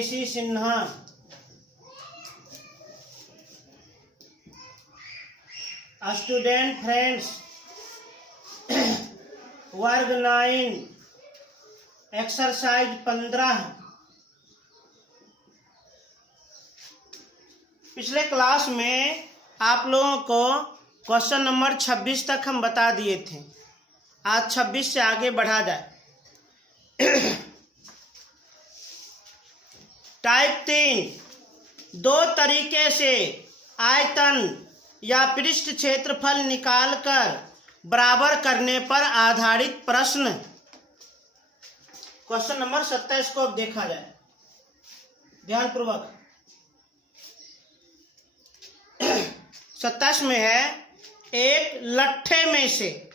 केसी Sinha. Student friends, वर्ग 9 exercise 15। पिछले class में आप लोगों को क्वेश्चन नंबर 26 तक हम बता दिए थे। आज 26 से आगे बढ़ा जाए। टाइप 3, दो तरीके से आयतन या पृष्ठ क्षेत्रफल निकालकर बराबर करने पर आधारित प्रश्न। क्वेश्चन नंबर 27 को अब देखा जाए ध्यानपूर्वक। 27 में है, एक लट्ठे में से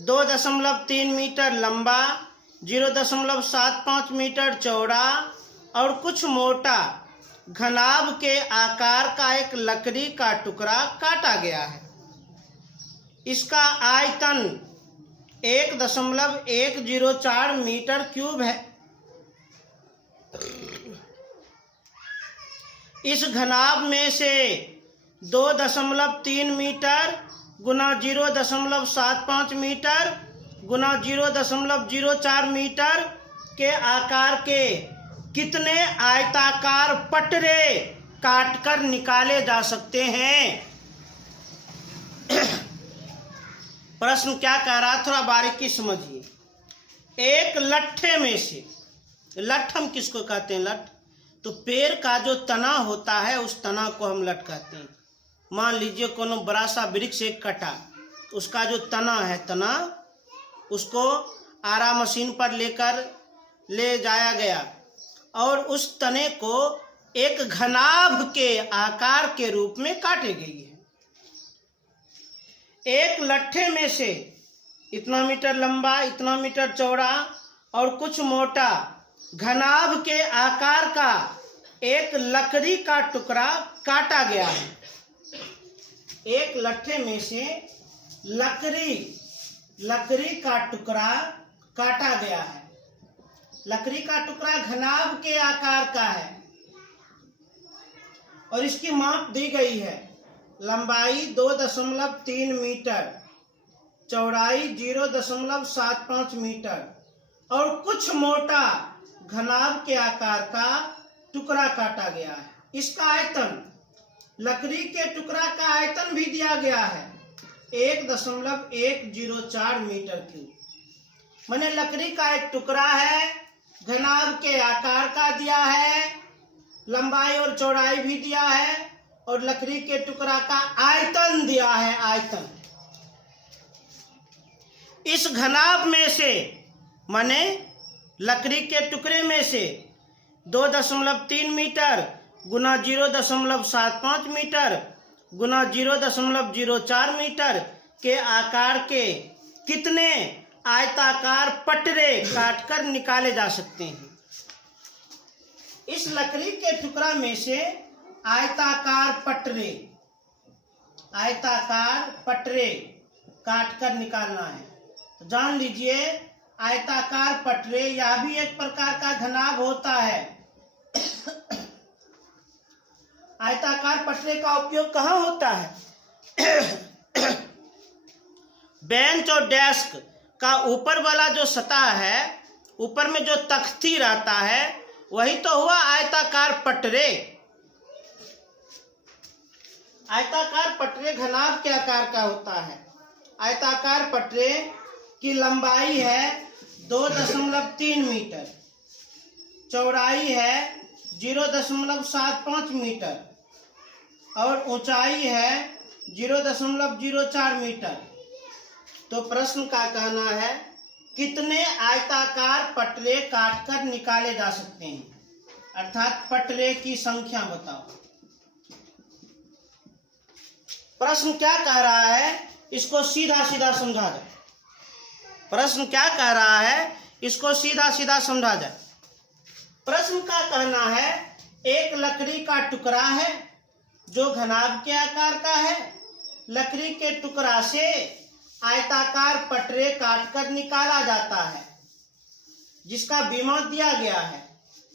2.3 मीटर लंबा, 0.75 मीटर चौड़ा और कुछ मोटा घनाभ के आकार का एक लकड़ी का टुकड़ा काटा गया है। इसका आयतन 1.104 मीटर क्यूब है। इस घनाभ में से 2.3 मीटर गुना 0.75 मीटर गुना 0.04 मीटर के आकार के कितने आयताकार पटरे काटकर निकाले जा सकते हैं। प्रश्न क्या कह रहा है, थोड़ा बारीकी समझिए। एक लट्ठे में से, लठ हम किसको कहते हैं? लठ तो पेड़ का जो तना होता है उस तना को हम लठ कहते हैं। मान लीजिए कोनो बड़ा सा वृक्ष एक कटा, उसका जो तना है, तना उसको आरा मशीन पर ले जाया गया और उस तने को एक घनाभ के आकार के रूप में काटे गई है। एक लट्ठे में से इतना मीटर लंबा, इतना मीटर चौड़ा और कुछ मोटा घनाभ के आकार का एक लकड़ी का टुकड़ा काटा गया है। एक लट्ठे में से लकड़ी का टुकड़ा काटा गया है। लकड़ी का टुकड़ा घनाभ के आकार का है और इसकी माप दी गई है। लंबाई 2.3 मीटर, चौड़ाई 0.75 मीटर और कुछ मोटा घनाभ के आकार का टुकड़ा काटा गया है। इसका आयतन, लकड़ी के टुकड़ा का आयतन भी दिया गया है 1.104 मीटर क्यूब। माने लकड़ी का एक टुकड़ा है, घनाभ के आकार का दिया है, लंबाई और चौड़ाई भी दिया है और लकड़ी के टुकड़ा का आयतन दिया है। आयतन इस घनाभ में से, माने लकड़ी के टुकड़े में से 2.3 मीटर गुना 0.75 मीटर गुना 0.04 मीटर के आकार के कितने आयताकार पटरे काटकर निकाले जा सकते हैं। इस लकड़ी के टुकड़ा में से आयताकार पटरे काटकर निकालना है। तो जान लीजिए, आयताकार पटरे, यह भी एक प्रकार का घनाभ होता है। आयताकार पटरे का उपयोग कहाँ होता है? बेंच और डेस्क का ऊपर वाला जो सतह है, ऊपर में जो तख्ती रहता है, वही तो हुआ आयताकार पटरे। आयताकार पटरे घनाभ के आकार का होता है। आयताकार पटरे की लंबाई है 2.3 मीटर, चौड़ाई है 0.75 मीटर और ऊंचाई है 0.04 मीटर। तो प्रश्न का कहना है, कितने आयताकार पटरे काटकर निकाले जा सकते हैं, अर्थात पटरे की संख्या बताओ। प्रश्न क्या कह रहा है, इसको सीधा सीधा समझा जाए। प्रश्न क्या कह रहा है, इसको सीधा सीधा समझा जाए। प्रश्न का कहना है, एक लकड़ी का टुकड़ा है जो घनाभ के आकार का है। लकड़ी के टुकड़ा से आयताकार पटरे काटकर निकाला जाता है, जिसका विमा दिया गया है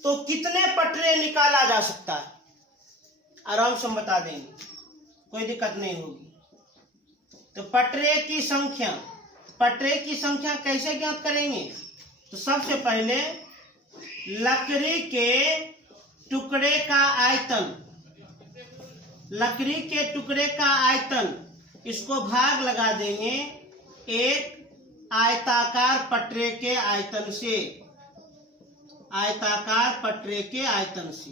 तो कितने पटरे निकाला जा सकता है? आराम से हम बता देंगे, कोई दिक्कत नहीं होगी। तो पटरे की संख्या कैसे ज्ञात करेंगे? तो सबसे पहले लकड़ी के टुकड़े का आयतन, इसको भाग लगा देंगे एक आयताकार पटरे के आयतन से।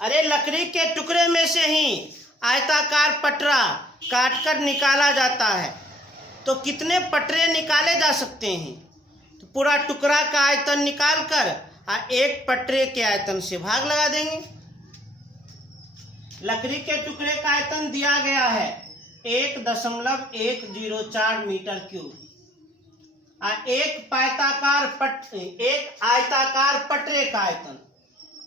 अरे लकड़ी के टुकड़े में से ही आयताकार पटरा काटकर निकाला जाता है, तो कितने पटरे निकाले जा सकते हैं? तो पूरा टुकड़ा का आयतन निकालकर एक पटरे के आयतन से भाग लगा देंगे। लकड़ी के टुकड़े का आयतन दिया गया है 1.104 मीटर क्यूब। एक आयताकार पटरे का आयतन,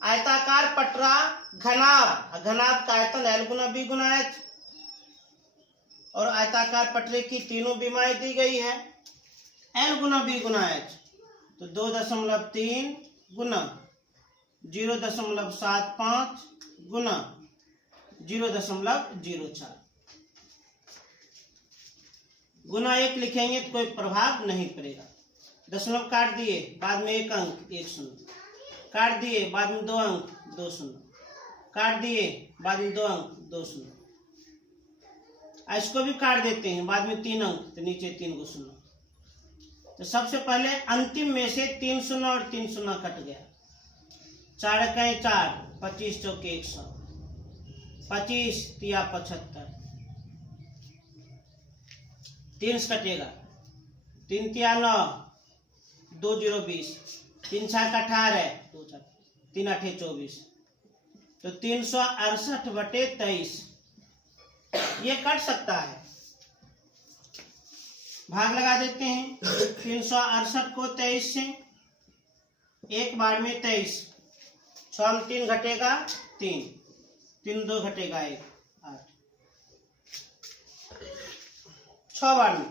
आयताकार पटरा घनाभ का आयतन L गुना B गुना H, और आयताकार पटरे की तीनों विमाएं दी गई है L गुना B गुना H। तो 2.3 गुना 0.75 गुना 0.04 गुना 1 लिखेंगे तो कोई प्रभाव नहीं पड़ेगा। दशमलव काट दिए, बाद में 1 अंक 1 शून्य, काट दिए, बाद में 2 अंक 2 शून्य, काट दिए, बाद में 2 अंक 2 शून्य। इसको भी काट देते हैं, बाद में 3 अंक, तो नीचे 3 गो शून्य। तो सबसे पहले अंतिम में से 3 शून्य और 3 शून्य कट गया। 4 कहीं 4, 25 चौके 100, 25 तिया 75, 3 से कटेगा, 3 तिया 9, 2 0 20, 3 6 18, 2 3 8 24, तो 368/23 ये कट सकता है। भाग लगा देते हैं 368 को 23 से, एक बार में 23, 6 में 3 घटेगा 3, 3 2 घटेगा 1, 8, 6 बार में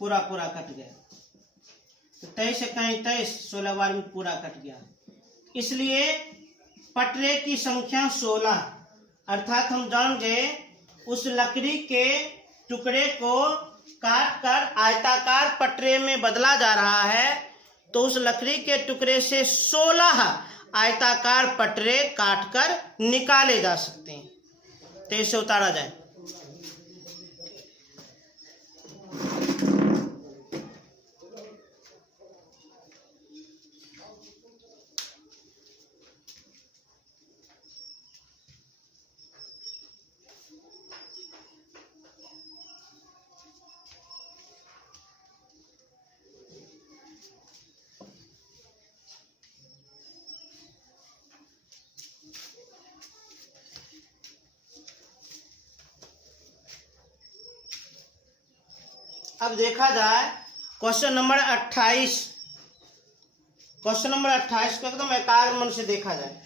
पूरा कट गया। तो 23 से कहीं 23, 16 बार में पूरा कट गया। इसलिए पटरे की संख्या 16, अर्थात हम जान गए उस लकड़ी के टुकड़े को काट कर आयताकार पटरे में बदला जा रहा है, तो उस लकड़ी के टुकड़े से 16 आयताकार पटरे काटकर निकाले जा सकते हैं। तो इसे उतारा जाए। अब देखा जाए क्वेश्चन नंबर 28 को एकदम एकाग्र मन से देखा जाए।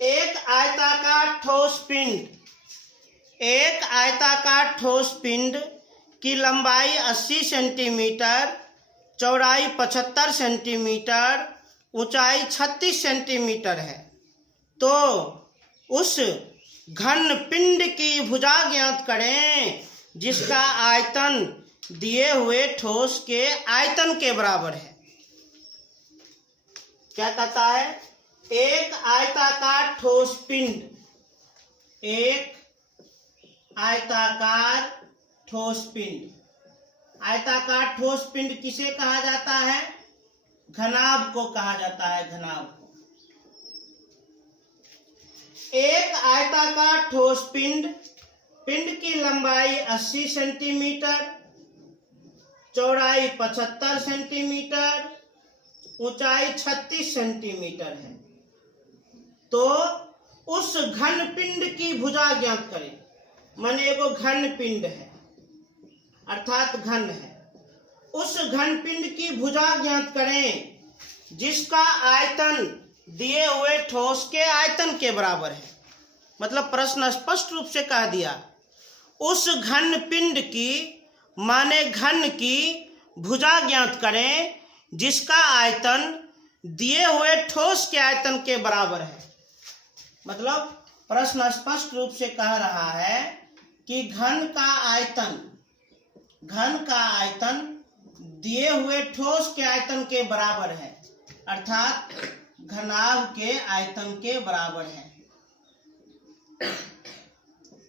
एक आयताकार ठोस पिंड की लंबाई 80 सेंटीमीटर, चौड़ाई 75 सेंटीमीटर, ऊंचाई 36 सेंटीमीटर है, तो उस घन पिंड की भुजा ज्ञात करें जिसका आयतन दिए हुए ठोस के आयतन के बराबर है। क्या कहता है? एक आयताकार ठोस पिंड किसे कहा जाता है? घनाभ को कहा जाता है, घनाभ को। एक आयताकार ठोस पिंड की लंबाई 80 सेंटीमीटर, चौड़ाई 75 सेंटीमीटर, ऊंचाई 36 सेंटीमीटर है, तो उस घन पिंड की भुजा ज्ञात करें। माने एगो घन पिंड है अर्थात घन है, उस घन पिंड की भुजा ज्ञात करें जिसका आयतन दिए हुए ठोस के आयतन के बराबर है। मतलब प्रश्न स्पष्ट रूप से कह दिया, उस घन पिंड की माने घन की भुजा ज्ञात करें जिसका आयतन दिए हुए ठोस के आयतन के बराबर है। मतलब प्रश्न स्पष्ट रूप से कह रहा है कि घन का आयतन दिए हुए ठोस के आयतन के बराबर है, अर्थात घनाभ के आयतन के बराबर है।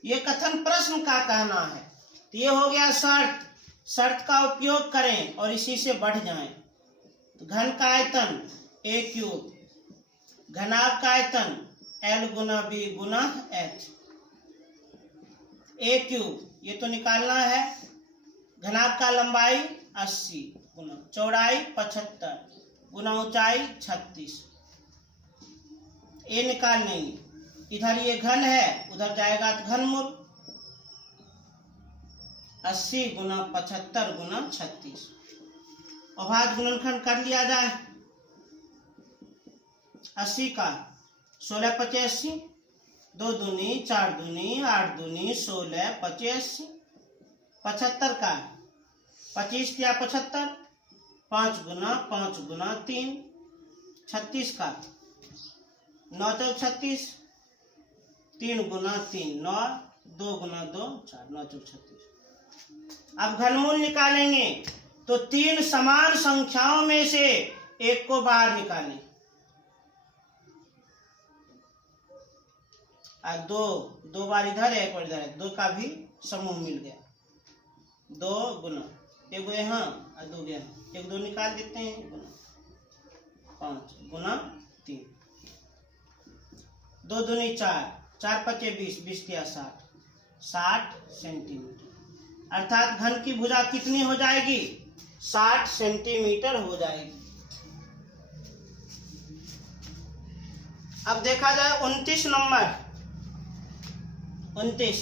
ये कथन प्रश्न का कहना है। तो ये हो गया शर्त का उपयोग करें और इसी से बढ़ जाएं। तो घन का आयतन a क्यूब, घनाभ का आयतन L Guna B Guna H, a cube ये तो निकालना है। घनाभ का लंबाई 80 गुना चौड़ाई 75 गुना ऊंचाई 36, ये निकाल लेंगे। इधर ये घन है, उधर जाएगा तो घनमूल 80 गुना 75 गुना 36। अभाज्य गुणनखंड कर लिया जाए। 80 का 16 पचे 80, 2 दूनी 4 दूनी 8 दूनी 16 पचे 80। 75 का 25 या 75, 5 गुना 3। 36 का 9 चौक 36, 3 गुना 3 9, 2 गुना 2 4, 9 चौक 36। अब घनमूल निकालेंगे तो 3 समान संख्याओं में से एक को बाहर निकालें। दो बार इधर है, एक बार इधर है, 2 का भी समूह मिल गया। 2 गुना 1 यहाँ और 2 यहाँ, 1 2 निकाल देते हैं, गुना 5 गुना 3, 2 दूनी 4, 4 पचे 20, 20 किया 60 सेंटीमीटर। अर्थात घन की भुजा कितनी हो जाएगी? 60 सेंटीमीटर हो जाएगी। अब देखा जाए 29 नंबर। 29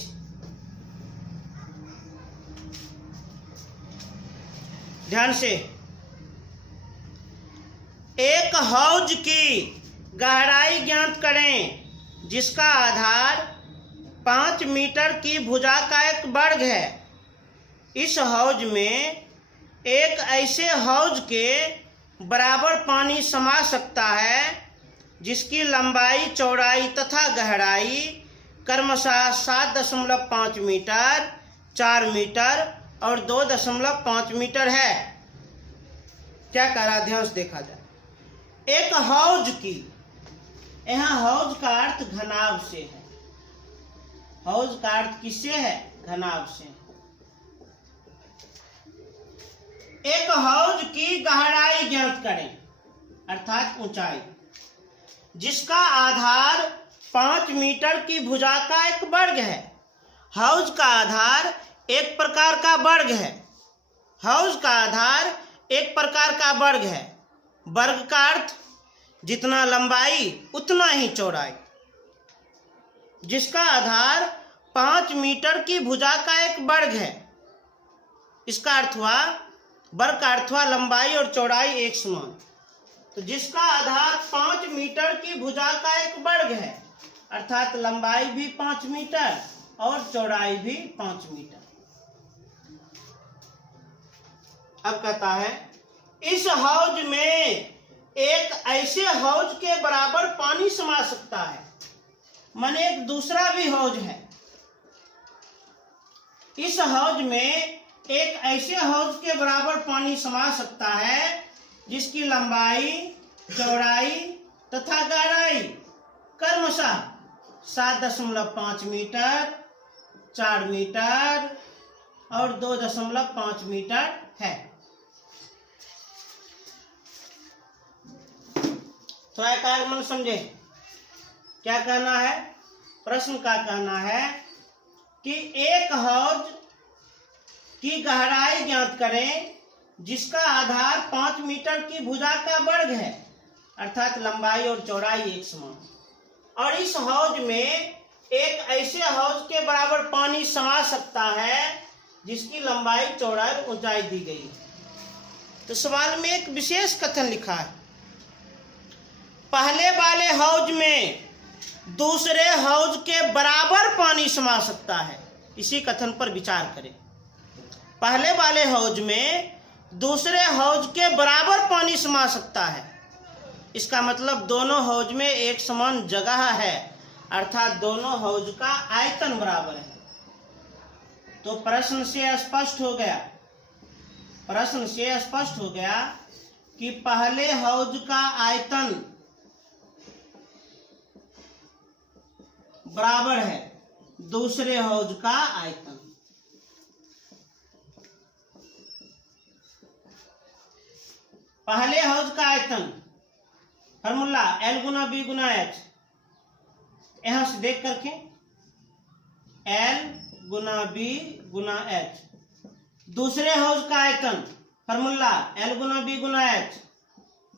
ध्यान से, एक हौज की गहराई ज्ञात करें जिसका आधार 5 मीटर की भुजा का एक वर्ग है। इस हौज में एक ऐसे हौज के बराबर पानी समा सकता है जिसकी लंबाई, चौड़ाई तथा गहराई क्रमशः 7.5 मीटर, 4 मीटर और 2.5 मीटर है। क्या कह रहा, ध्यान से देखा जाए। एक हौज की, यहाँ हौज का अर्थ घनाभ से है। हौज का अर्थ किससे है? घनाभ से। एक हौज की गहराई ज्ञात करें, अर्थात ऊंचाई, जिसका आधार 5 मीटर की भुजा का एक वर्ग है। हौज का आधार एक प्रकार का वर्ग है। हौज का आधार एक प्रकार का वर्ग है। वर्ग का अर्थ जितना लंबाई उतना ही चौड़ाई, जिसका आधार 5 मीटर की भुजा का एक वर्ग है। इसका अर्थ हुआ, वर्ग का अर्थ हुआ लंबाई और चौड़ाई एक समान। तो जिसका आधार 5 मीटर की भुजा का एक वर्ग है, अर्थात लंबाई भी 5 मीटर और चौड़ाई भी 5 मीटर। अब कहता है, इस हौज में एक ऐसे हौज के बराबर पानी समा सकता है, माने एक दूसरा भी हौज है। इस हौज में एक ऐसे हौज के बराबर पानी समा सकता है जिसकी लंबाई, चौड़ाई तथा गहराई क्रमशः 7.5 मीटर, 4 मीटर और 2.5 मीटर है। थोड़ा एक मन समझे क्या कहना है। प्रश्न का कहना है कि एक हौज की गहराई ज्ञात करें जिसका आधार 5 मीटर की भुजा का वर्ग है, अर्थात लंबाई और चौड़ाई एक समान, और इस हौज में एक ऐसे हौज के बराबर पानी समा सकता है जिसकी लंबाई, चौड़ाई और ऊंचाई दी गई है। तो सवाल में एक विशेष कथन लिखा है, पहले वाले हौज में दूसरे हौज के बराबर पानी समा सकता है। इसी कथन पर विचार करें। पहले वाले हौज में दूसरे हौज के बराबर पानी समा सकता है, इसका मतलब दोनों हौज में एक समान जगह है, अर्थात दोनों हौज का आयतन बराबर है। तो प्रश्न से स्पष्ट हो गया कि पहले हौज का आयतन बराबर है दूसरे हौज का आयतन। पहले हौज का आयतन फॉर्मूला L गुना B गुना H, यहां से देख करके L गुना B गुना H। दूसरे हौज का आयतन फॉर्मूला L गुना B गुना H,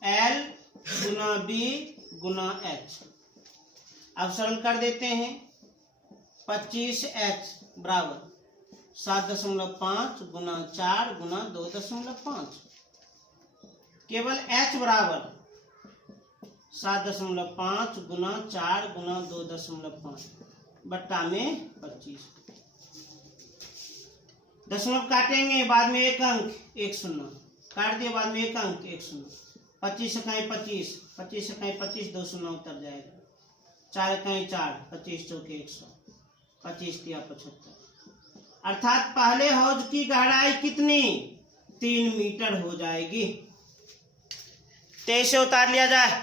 L गुना B गुना H। अब सरल कर देते हैं। 25H बराबर 7.5 गुना 4 गुना 2.5। केवल H बराबर 7.5 गुना 4 गुना 2.5 बट्टा में 25। दशमलव काटेंगे, बाद में एक अंक, एक शून्य काट दिए, बाद में एक अंक, एक शून्य। 25 इकाई 25, 25 इकाई 25, 2 शून्य उतर जाएगा। 4 इकाई 4, 25 चौके 100, 25 दिया 75। अर्थात पहले हौज की गहराई कितनी? 3 मीटर हो जाएगी। 23 से उतार लिया जाए।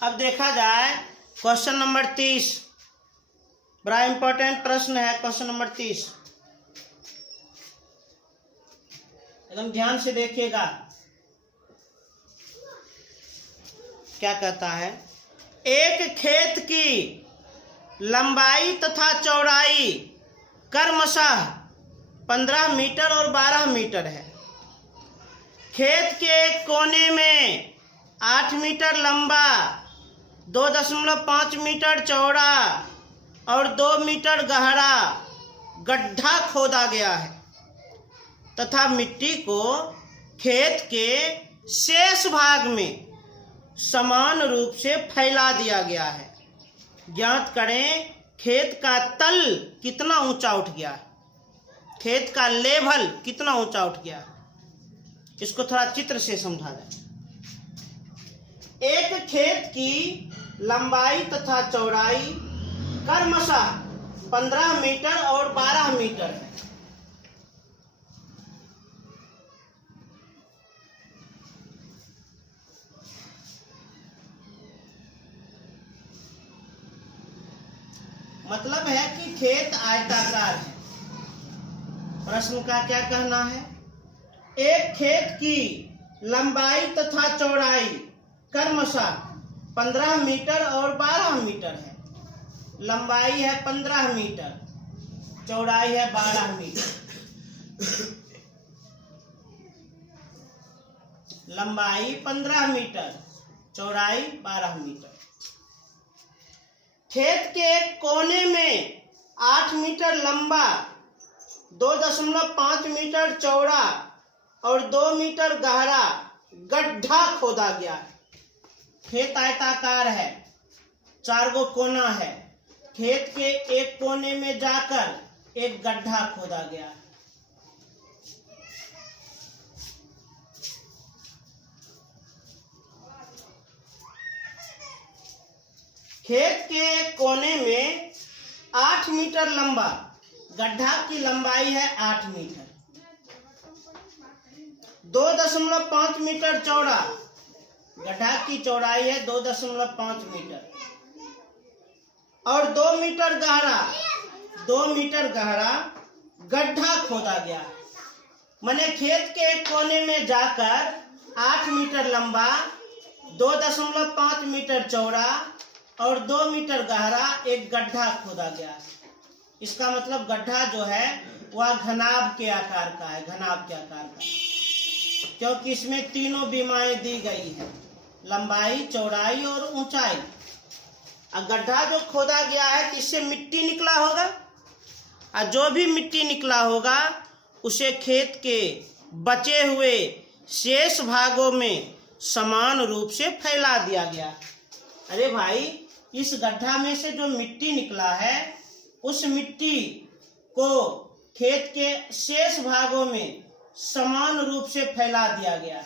अब देखा जाए क्वेश्चन नंबर 30, बड़ा इंपॉर्टेंट प्रश्न है क्वेश्चन नंबर 30। एकदम ध्यान से देखिएगा क्या कहता है। एक खेत की लंबाई तथा चौड़ाई क्रमशः 15 मीटर और 12 मीटर है। खेत के एक कोने में 8 मीटर लंबा, 2.5 मीटर चौड़ा और 2 मीटर गहरा गड्ढा खोदा गया है तथा मिट्टी को खेत के शेष भाग में समान रूप से फैला दिया गया है। ज्ञात करें खेत का तल कितना ऊंचा उठ गया है, खेत का लेवल कितना ऊंचा उठ गया है। इसको थोड़ा चित्र से समझा जाए। एक खेत की लंबाई तथा चौड़ाई क्रमशः 15 मीटर और 12 मीटर है। मतलब है कि खेत आयताकार है। प्रश्न का क्या कहना है? एक खेत की लंबाई तथा चौड़ाई क्रमशः 15 मीटर और 12 मीटर है। लंबाई है 15 मीटर, चौड़ाई है 12 मीटर। लंबाई 15 मीटर, चौड़ाई 12 मीटर। खेत के एक कोने में 8 मीटर लंबा, 2.5 मीटर चौड़ा और 2 मीटर गहरा गड्ढा खोदा गया है। खेत आयताकार है, 4 गो कोना है। खेत के एक कोने में जाकर एक गड्ढा खोदा गया है। खेत के एक कोने में 8 मीटर लंबा, गड्ढा की लंबाई है 8 मीटर, 2.5 मीटर चौड़ा, गड्ढा की चौड़ाई है 2.5 मीटर और 2 मीटर गहरा, 2 मीटर गहरा गड्ढा खोदा गया। माने खेत के एक कोने में जाकर 8 मीटर लंबा, 2.5 मीटर चौड़ा और 2 मीटर गहरा एक गड्ढा खोदा गया। इसका मतलब गड्ढा जो है वह घनाभ के आकार का है, घनाभ के आकार का, क्योंकि इसमें तीनों बीमाएं दी गई है, लंबाई, चौड़ाई और ऊंचाई। और गड्ढा जो खोदा गया है इससे मिट्टी निकला होगा, और जो भी मिट्टी निकला होगा उसे खेत के बचे हुए शेष भागों में समान रूप से फैला दिया गया। अरे भाई, इस गड्ढा में से जो मिट्टी निकला है उस मिट्टी को खेत के शेष भागों में समान रूप से फैला दिया गया।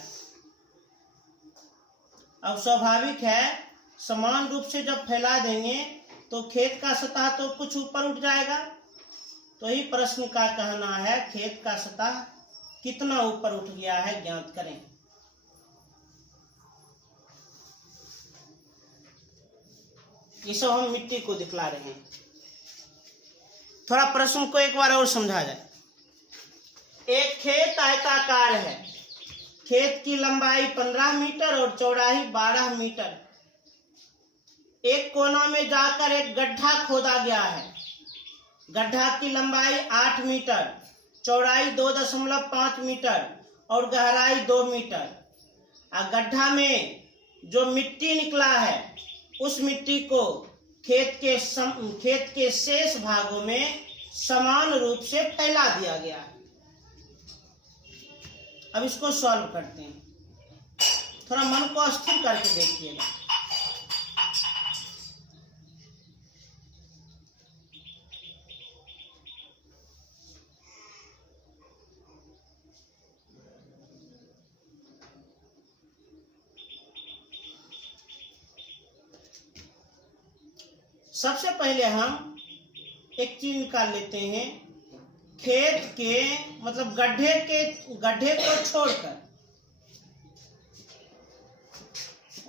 अब स्वाभाविक है, समान रूप से जब फैला देंगे तो खेत का सतह तो कुछ ऊपर उठ जाएगा। तो ही प्रश्न का कहना है खेत का सतह कितना ऊपर उठ गया है ज्ञात करें। ये सब हम मिट्टी को दिखला रहे हैं। थोड़ा प्रश्न को एक बार और समझा जाए। एक खेत आयताकार है, खेत की लंबाई 15 मीटर और चौड़ाई 12 मीटर। एक कोना में जाकर एक गड्ढा खोदा गया है। गड्ढा की लंबाई 8 मीटर, चौड़ाई 2.5 मीटर और गहराई 2 मीटर। और गड्ढा में जो मिट्टी निकला है उस मिट्टी को खेत के शेष भागों में समान रूप से फैला दिया गया है। अब इसको सॉल्व करते हैं। थोड़ा मन को स्थिर करके देखिएगा। सबसे पहले हम एक चीज निकाल लेते हैं। खेत के मतलब गड्ढे को छोड़कर,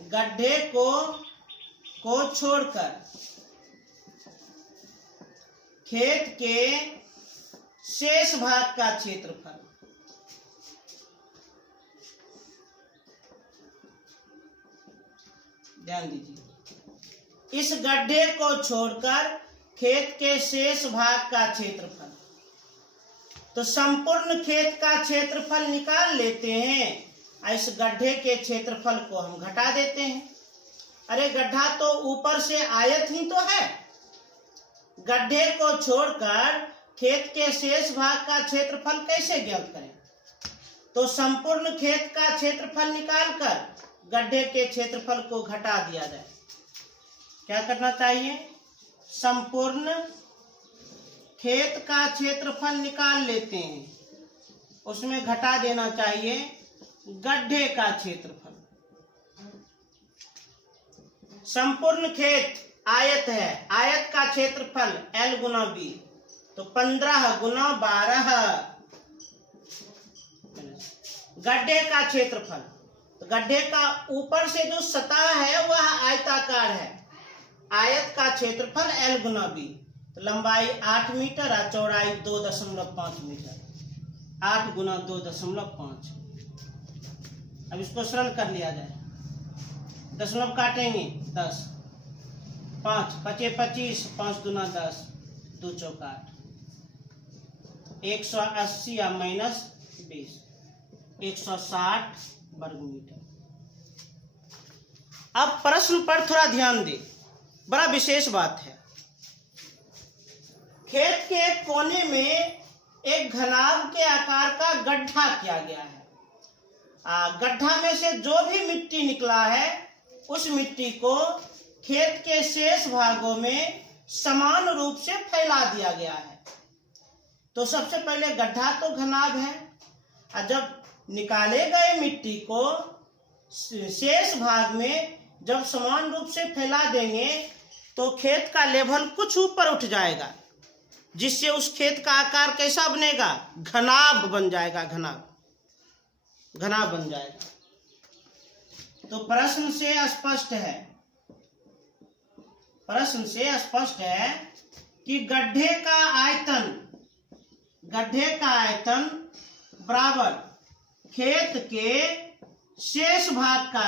गड्ढे को छोड़कर खेत के शेष भाग का क्षेत्रफल, ध्यान दीजिए, इस गड्ढे को छोड़कर खेत के शेष भाग का क्षेत्रफल। तो संपूर्ण खेत का क्षेत्रफल निकाल लेते हैं और इस गड्ढे के क्षेत्रफल को हम घटा देते हैं। अरे गड्ढा तो ऊपर से आयत ही तो है। गड्ढे को छोड़कर खेत के शेष भाग का क्षेत्रफल कैसे ज्ञात करें? तो संपूर्ण खेत का क्षेत्रफल निकालकर गड्ढे के क्षेत्रफल को घटा दिया जाए। क्या करना चाहिए? संपूर्ण खेत का क्षेत्रफल निकाल लेते हैं, उसमें घटा देना चाहिए गड्ढे का क्षेत्रफल। संपूर्ण खेत आयत है, आयत का क्षेत्रफल L गुना B, तो 15 गुना 12। गड्ढे का क्षेत्रफल, तो गड्ढे का ऊपर से जो सतह है वह आयताकार है, आयत का क्षेत्रफल L गुना B, तो लंबाई 8 मीटर और चौड़ाई 2.5 मीटर। 8 गुना 2.5। अब इसको सरल कर लिया जाए। दशमलव काटेंगे 10, 5 पचे 25, 5 दूना 10, 2 चौका 8, 180 या माइनस 20, 160 वर्ग मीटर। अब प्रश्न पर थोड़ा ध्यान दे, बड़ा विशेष बात है। खेत के एक कोने में एक घनाभ के आकार का गड्ढा किया गया है। गड्ढा में से जो भी मिट्टी निकला है उस मिट्टी को खेत के शेष भागों में समान रूप से फैला दिया गया है। तो सबसे पहले गड्ढा तो घनाभ है, और जब निकाले गए मिट्टी को शेष भाग में जब समान रूप से फैला देंगे तो खेत का लेवल कुछ ऊपर उठ जाएगा, जिससे उस खेत का आकार कैसा बनेगा? घनाभ बन जाएगा, घनाभ बन जाएगा। तो प्रश्न से स्पष्ट है कि गड्ढे का आयतन बराबर खेत के शेष भाग का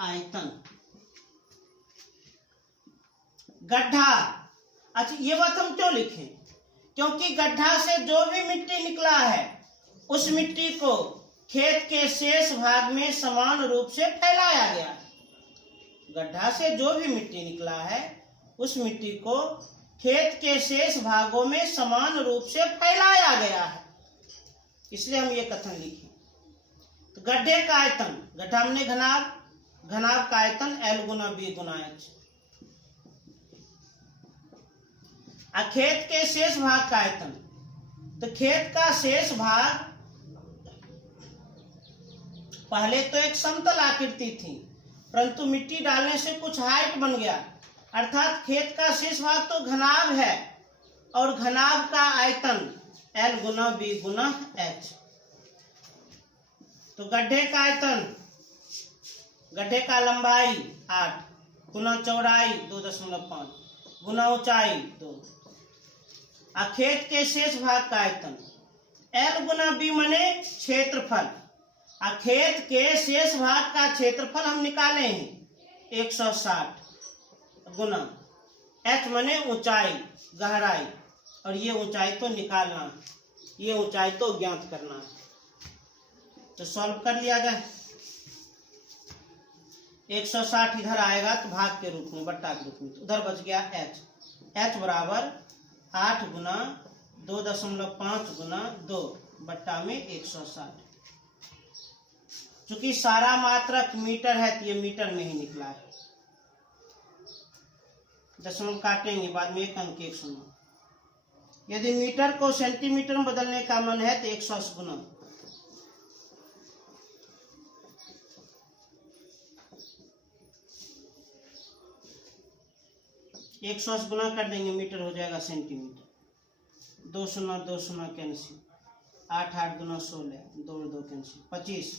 आयतन। गड्ढा, अच्छा ये बात हम क्यों लिखें? क्योंकि गड्ढा से जो भी मिट्टी निकला है उस मिट्टी को खेत के शेष भाग में समान रूप से फैलाया गया। गड्ढा से जो भी मिट्टी निकला है उस मिट्टी को खेत के शेष भागों में समान रूप से फैलाया गया है, इसलिए हम ये कथन लिखे। तो गड्ढे का आयतन, गड्ढा हमने घनाभ का आयतन L गुना B गुना H। खेत के शेष भाग का आयतन, तो खेत का शेष भाग पहले तो एक समतल आकृति थी, परंतु मिट्टी डालने से कुछ हाइट बन गया, अर्थात खेत का शेष भाग तो घनाभ है और घनाभ का आयतन L गुना B गुना H। तो गड्ढे का आयतन, गड्ढे का लंबाई 8 गुना चौड़ाई 2.5 गुना ऊंचाई 2। खेत के शेष भाग का आयतन L गुना B माने क्षेत्रफल। खेत के शेष भाग का क्षेत्रफल हम निकाले हैं 160 गुना H माने ऊंचाई गहराई, और ये ऊंचाई तो निकालना, ये ऊंचाई तो ज्ञात करना है। तो सॉल्व कर लिया जाए। 160 इधर आएगा तो भाग के रूप में, बट्टा के रूप में, तो उधर बच गया H बराबर 8 गुना 2.5 गुना 2 बट्टा में 160। चूंकि सारा मात्रक मीटर है तो ये मीटर में ही निकला है। दशमलव काटेंगे बाद में, एक अंक 1 सुना। यदि मीटर को सेंटीमीटर में बदलने का मन है तो 180 गुना 180 गुना कर देंगे, मीटर हो जाएगा सेंटीमीटर। 2 शून्य 2 शून्य कैंसिल, 8 8 गुना 16, 2 2 कैंसिल 25।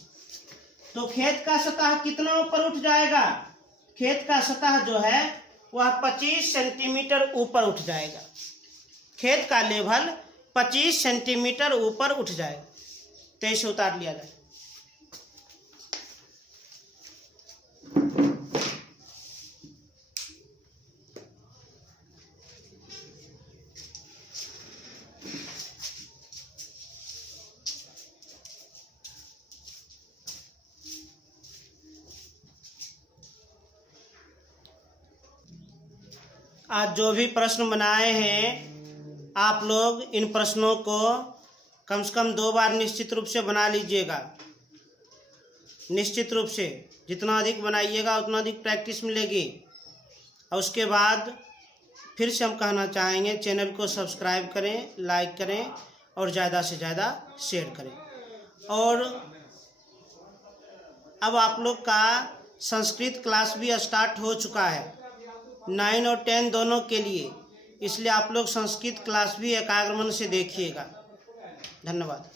तो खेत का सतह कितना ऊपर उठ जाएगा? खेत का सतह जो है वह 25 सेंटीमीटर ऊपर उठ जाएगा। खेत का लेवल 25 सेंटीमीटर ऊपर उठ जाएगा। तो इसे उतार लिया जाए। आज जो भी प्रश्न बनाए हैं आप लोग इन प्रश्नों को कम से कम 2 बार निश्चित रूप से बना लीजिएगा। निश्चित रूप से जितना अधिक बनाइएगा उतना अधिक प्रैक्टिस मिलेगी। और उसके बाद फिर से हम कहना चाहेंगे, चैनल को सब्सक्राइब करें, लाइक करें और ज़्यादा से ज़्यादा शेयर करें। और अब आप लोग का संस्कृत क्लास भी स्टार्ट हो चुका है 9 और 10 दोनों के लिए, इसलिए आप लोग संस्कृत क्लास भी एकाग्र मन से देखिएगा। धन्यवाद।